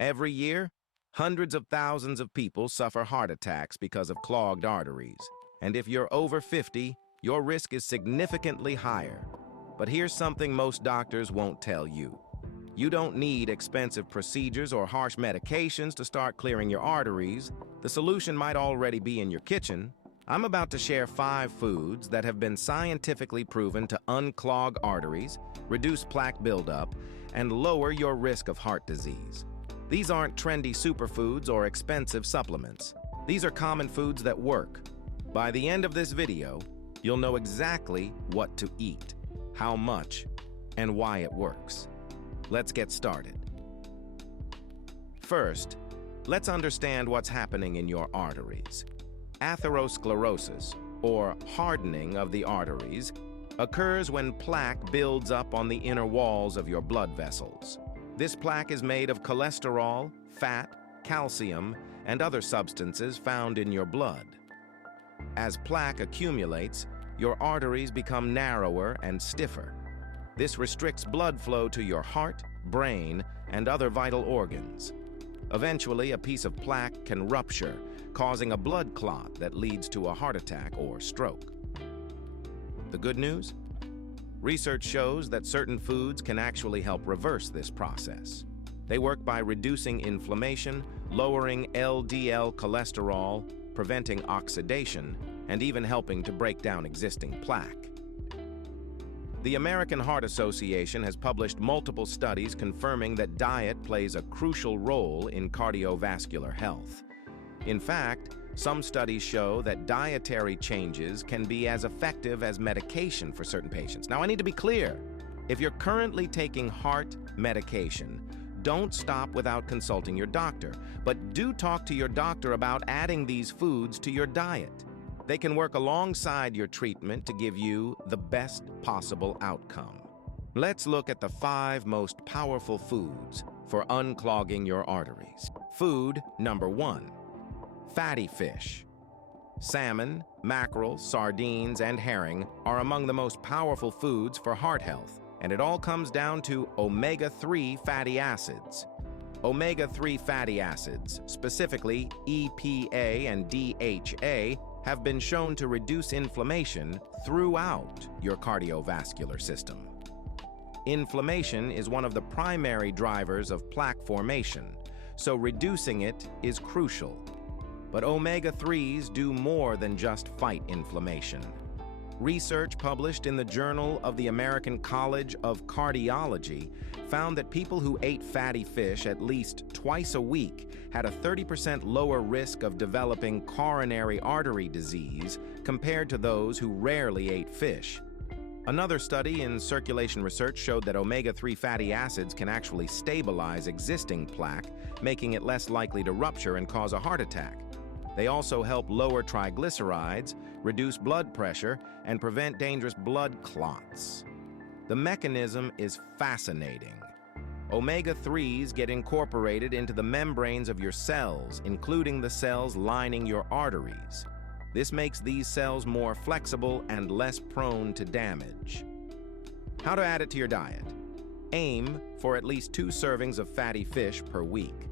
Every year, hundreds of thousands of people suffer heart attacks because of clogged arteries. And if you're over 50, your risk is significantly higher. But here's something most doctors won't tell you. You don't need expensive procedures or harsh medications to start clearing your arteries. The solution might already be in your kitchen. I'm about to share 5 foods that have been scientifically proven to unclog arteries, reduce plaque buildup, and lower your risk of heart disease. These aren't trendy superfoods or expensive supplements. These are common foods that work. By the end of this video, you'll know exactly what to eat, how much, and why it works. Let's get started. First, let's understand what's happening in your arteries. Atherosclerosis, or hardening of the arteries, occurs when plaque builds up on the inner walls of your blood vessels. This plaque is made of cholesterol, fat, calcium, and other substances found in your blood. As plaque accumulates, your arteries become narrower and stiffer. This restricts blood flow to your heart, brain, and other vital organs. Eventually, a piece of plaque can rupture, causing a blood clot that leads to a heart attack or stroke. The good news? Research shows that certain foods can actually help reverse this process. They work by reducing inflammation, lowering LDL cholesterol, preventing oxidation, and even helping to break down existing plaque. The American Heart Association has published multiple studies confirming that diet plays a crucial role in cardiovascular health. In fact, some studies show that dietary changes can be as effective as medication for certain patients. Now, I need to be clear. If you're currently taking heart medication, don't stop without consulting your doctor, but do talk to your doctor about adding these foods to your diet. They can work alongside your treatment to give you the best possible outcome. Let's look at the 5 most powerful foods for unclogging your arteries. Food number 1. Fatty fish. Salmon, mackerel, sardines, and herring are among the most powerful foods for heart health, and it all comes down to omega-3 fatty acids. Omega-3 fatty acids, specifically EPA and DHA, have been shown to reduce inflammation throughout your cardiovascular system. Inflammation is one of the primary drivers of plaque formation, so reducing it is crucial. But omega-3s do more than just fight inflammation. Research published in the Journal of the American College of Cardiology found that people who ate fatty fish at least twice a week had a 30% lower risk of developing coronary artery disease compared to those who rarely ate fish. Another study in Circulation Research showed that omega-3 fatty acids can actually stabilize existing plaque, making it less likely to rupture and cause a heart attack. They also help lower triglycerides, reduce blood pressure, and prevent dangerous blood clots. The mechanism is fascinating. Omega-3s get incorporated into the membranes of your cells, including the cells lining your arteries. This makes these cells more flexible and less prone to damage. How to add it to your diet? Aim for at least 2 servings of fatty fish per week.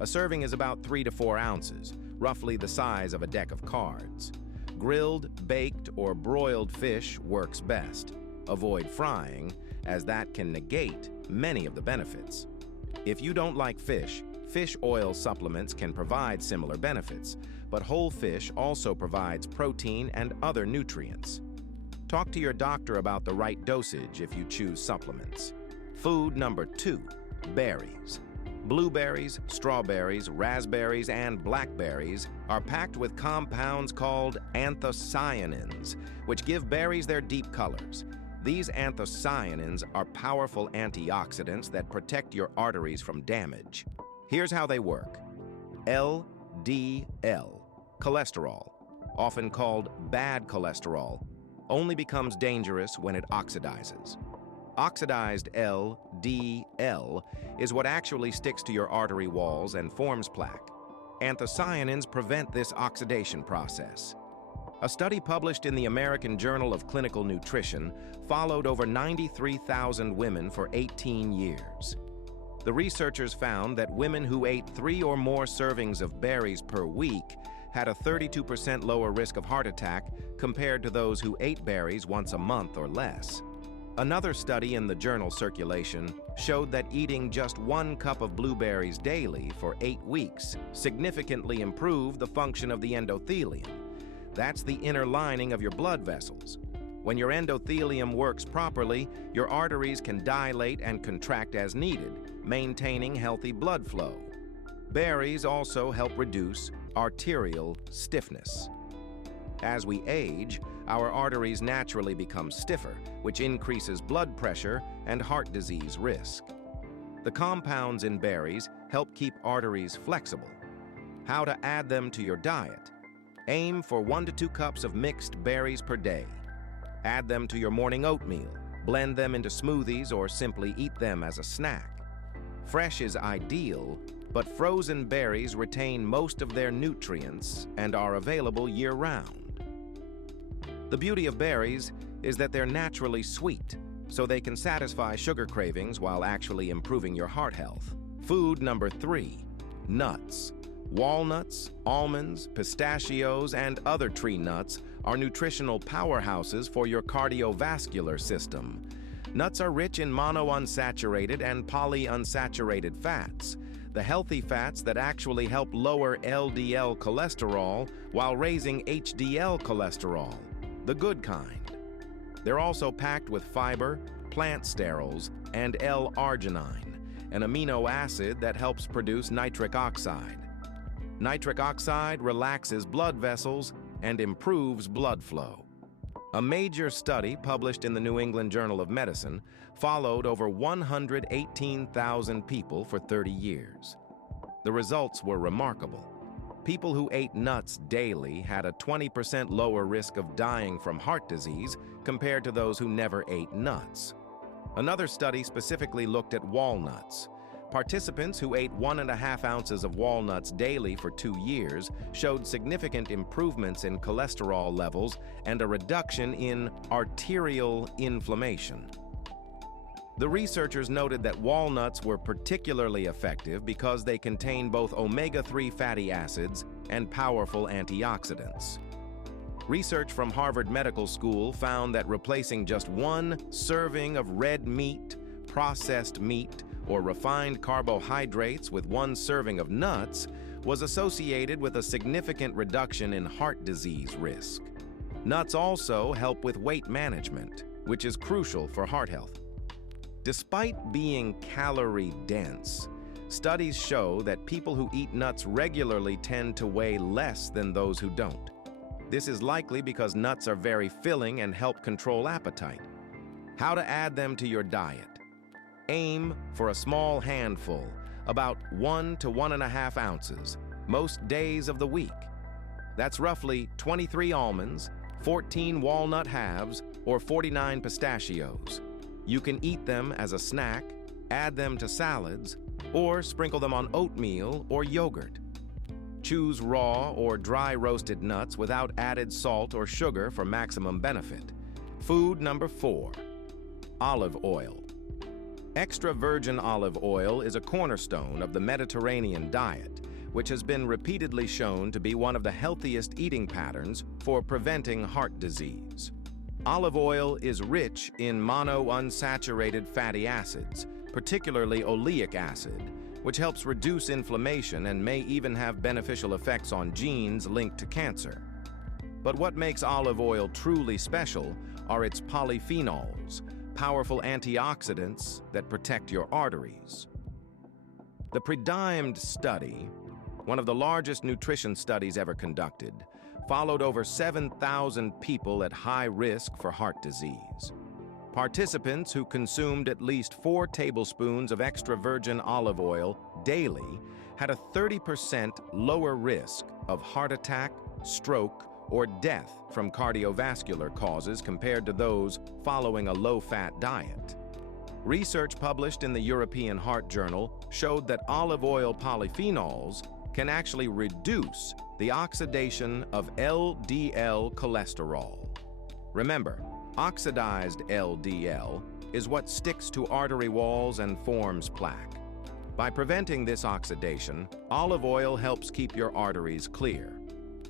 A serving is about 3 to 4 ounces, roughly the size of a deck of cards. Grilled, baked, or broiled fish works best. Avoid frying, as that can negate many of the benefits. If you don't like fish, fish oil supplements can provide similar benefits, but whole fish also provides protein and other nutrients. Talk to your doctor about the right dosage if you choose supplements. Food number 2, berries. Blueberries, strawberries, raspberries, and blackberries are packed with compounds called anthocyanins, which give berries their deep colors. These anthocyanins are powerful antioxidants that protect your arteries from damage. Here's how they work. LDL, cholesterol, often called bad cholesterol, only becomes dangerous when it oxidizes. Oxidized LDL is what actually sticks to your artery walls and forms plaque. Anthocyanins prevent this oxidation process. A study published in the American Journal of Clinical Nutrition followed over 93,000 women for 18 years. The researchers found that women who ate 3 or more servings of berries per week had a 32% lower risk of heart attack compared to those who ate berries once a month or less. Another study in the journal Circulation showed that eating just 1 cup of blueberries daily for 8 weeks significantly improved the function of the endothelium. That's the inner lining of your blood vessels. When your endothelium works properly, your arteries can dilate and contract as needed, maintaining healthy blood flow. Berries also help reduce arterial stiffness. As we age, our arteries naturally become stiffer, which increases blood pressure and heart disease risk. The compounds in berries help keep arteries flexible. How to add them to your diet? Aim for 1 to 2 cups of mixed berries per day. Add them to your morning oatmeal, blend them into smoothies, or simply eat them as a snack. Fresh is ideal, but frozen berries retain most of their nutrients and are available year-round. The beauty of berries is that they're naturally sweet, so they can satisfy sugar cravings while actually improving your heart health. Food number 3, nuts. Walnuts, almonds, pistachios, and other tree nuts are nutritional powerhouses for your cardiovascular system. Nuts are rich in monounsaturated and polyunsaturated fats, the healthy fats that actually help lower LDL cholesterol while raising HDL cholesterol, the good kind. They're also packed with fiber, plant sterols, and L-arginine, an amino acid that helps produce nitric oxide. Nitric oxide relaxes blood vessels and improves blood flow. A major study published in the New England Journal of Medicine followed over 118,000 people for 30 years. The results were remarkable. People who ate nuts daily had a 20% lower risk of dying from heart disease compared to those who never ate nuts. Another study specifically looked at walnuts. Participants who ate 1.5 ounces of walnuts daily for 2 years showed significant improvements in cholesterol levels and a reduction in arterial inflammation. The researchers noted that walnuts were particularly effective because they contain both omega-3 fatty acids and powerful antioxidants. Research from Harvard Medical School found that replacing just 1 serving of red meat, processed meat, or refined carbohydrates with 1 serving of nuts was associated with a significant reduction in heart disease risk. Nuts also help with weight management, which is crucial for heart health. Despite being calorie-dense, studies show that people who eat nuts regularly tend to weigh less than those who don't. This is likely because nuts are very filling and help control appetite. How to add them to your diet? Aim for a small handful, about 1 to 1.5 ounces, most days of the week. That's roughly 23 almonds, 14 walnut halves, or 49 pistachios. You can eat them as a snack, add them to salads, or sprinkle them on oatmeal or yogurt. Choose raw or dry roasted nuts without added salt or sugar for maximum benefit. Food number 4, olive oil. Extra virgin olive oil is a cornerstone of the Mediterranean diet, which has been repeatedly shown to be one of the healthiest eating patterns for preventing heart disease. Olive oil is rich in monounsaturated fatty acids, particularly oleic acid, which helps reduce inflammation and may even have beneficial effects on genes linked to cancer. But what makes olive oil truly special are its polyphenols, powerful antioxidants that protect your arteries. The Predimed study, one of the largest nutrition studies ever conducted, followed over 7,000 people at high risk for heart disease. Participants who consumed at least 4 tablespoons of extra virgin olive oil daily had a 30% lower risk of heart attack, stroke, or death from cardiovascular causes compared to those following a low-fat diet. Research published in the European Heart Journal showed that olive oil polyphenols can actually reduce the oxidation of LDL cholesterol. Remember, oxidized LDL is what sticks to artery walls and forms plaque. By preventing this oxidation, olive oil helps keep your arteries clear.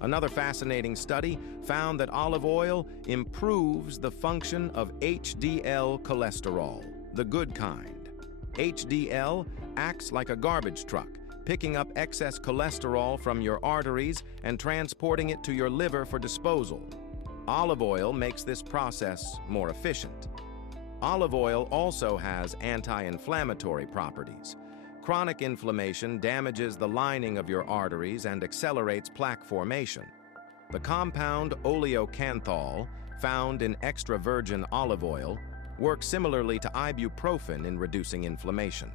Another fascinating study found that olive oil improves the function of HDL cholesterol, the good kind. HDL acts like a garbage truck, picking up excess cholesterol from your arteries and transporting it to your liver for disposal. Olive oil makes this process more efficient. Olive oil also has anti-inflammatory properties. Chronic inflammation damages the lining of your arteries and accelerates plaque formation. The compound oleocanthal, found in extra virgin olive oil, works similarly to ibuprofen in reducing inflammation.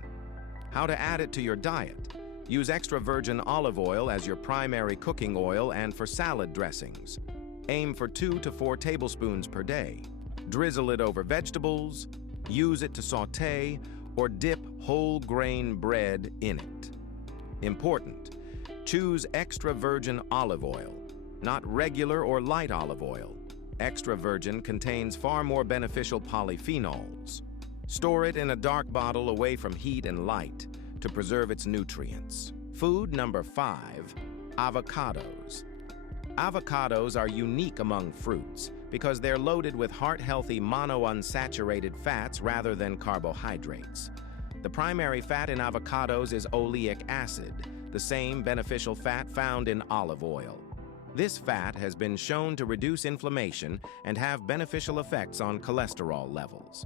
How to add it to your diet? Use extra virgin olive oil as your primary cooking oil and for salad dressings. Aim for 2 to 4 tablespoons per day. Drizzle it over vegetables, use it to sauté, or dip whole grain bread in it. Important: choose extra virgin olive oil, not regular or light olive oil. Extra virgin contains far more beneficial polyphenols. Store it in a dark bottle away from heat and light to preserve its nutrients. Food number 5, avocados. Avocados are unique among fruits because they're loaded with heart-healthy monounsaturated fats rather than carbohydrates. The primary fat in avocados is oleic acid, the same beneficial fat found in olive oil. This fat has been shown to reduce inflammation and have beneficial effects on cholesterol levels.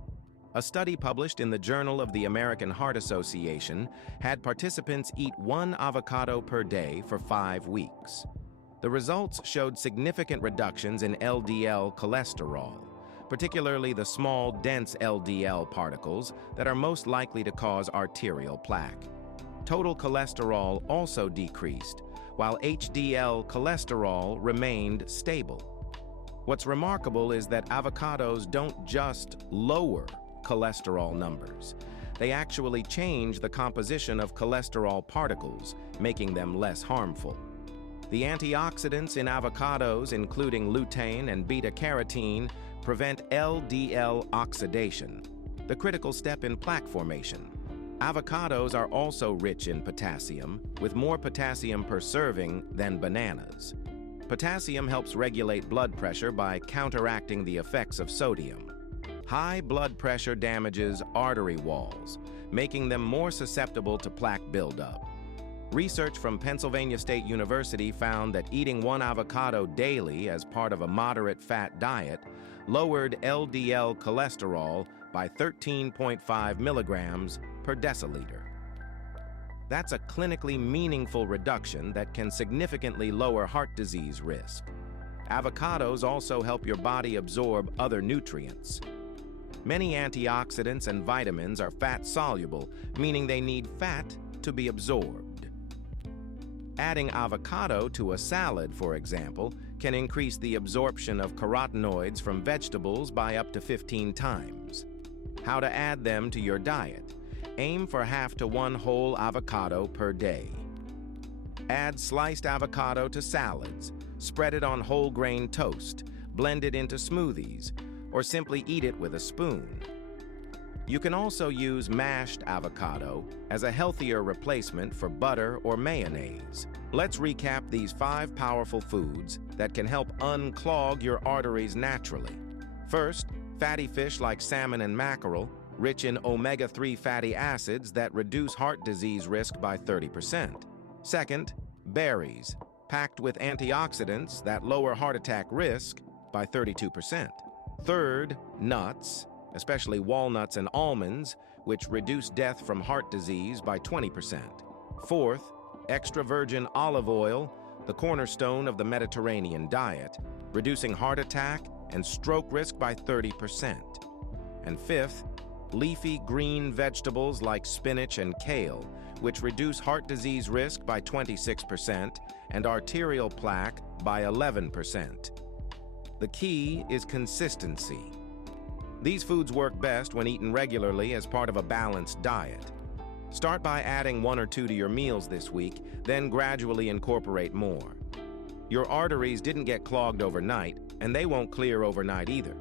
A study published in the Journal of the American Heart Association had participants eat 1 avocado per day for 5 weeks. The results showed significant reductions in LDL cholesterol, particularly the small, dense LDL particles that are most likely to cause arterial plaque. Total cholesterol also decreased, while HDL cholesterol remained stable. What's remarkable is that avocados don't just lower cholesterol numbers. They actually change the composition of cholesterol particles, making them less harmful. The antioxidants in avocados, including lutein and beta-carotene, prevent LDL oxidation, the critical step in plaque formation. Avocados are also rich in potassium, with more potassium per serving than bananas. Potassium helps regulate blood pressure by counteracting the effects of sodium. High blood pressure damages artery walls, making them more susceptible to plaque buildup. Research from Pennsylvania State University found that eating 1 avocado daily as part of a moderate fat diet lowered LDL cholesterol by 13.5 milligrams per deciliter. That's a clinically meaningful reduction that can significantly lower heart disease risk. Avocados also help your body absorb other nutrients. Many antioxidants and vitamins are fat-soluble, meaning they need fat to be absorbed. Adding avocado to a salad, for example, can increase the absorption of carotenoids from vegetables by up to 15 times. How to add them to your diet? Aim for half to 1 whole avocado per day. Add sliced avocado to salads, spread it on whole grain toast, blend it into smoothies, or simply eat it with a spoon. You can also use mashed avocado as a healthier replacement for butter or mayonnaise. Let's recap these 5 powerful foods that can help unclog your arteries naturally. First, fatty fish like salmon and mackerel, rich in omega-3 fatty acids that reduce heart disease risk by 30%. Second, berries, packed with antioxidants that lower heart attack risk by 32%. Third, nuts, especially walnuts and almonds, which reduce death from heart disease by 20%. Fourth, extra virgin olive oil, the cornerstone of the Mediterranean diet, reducing heart attack and stroke risk by 30%. And fifth, leafy green vegetables like spinach and kale, which reduce heart disease risk by 26% and arterial plaque by 11%. The key is consistency. These foods work best when eaten regularly as part of a balanced diet. Start by adding 1 or 2 to your meals this week, then gradually incorporate more. Your arteries didn't get clogged overnight, and they won't clear overnight either.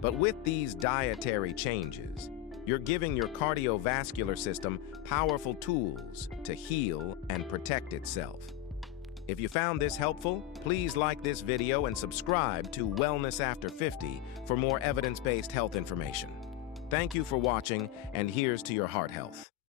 But with these dietary changes, you're giving your cardiovascular system powerful tools to heal and protect itself. If you found this helpful, please like this video and subscribe to Wellness After 50 for more evidence-based health information. Thank you for watching, and here's to your heart health.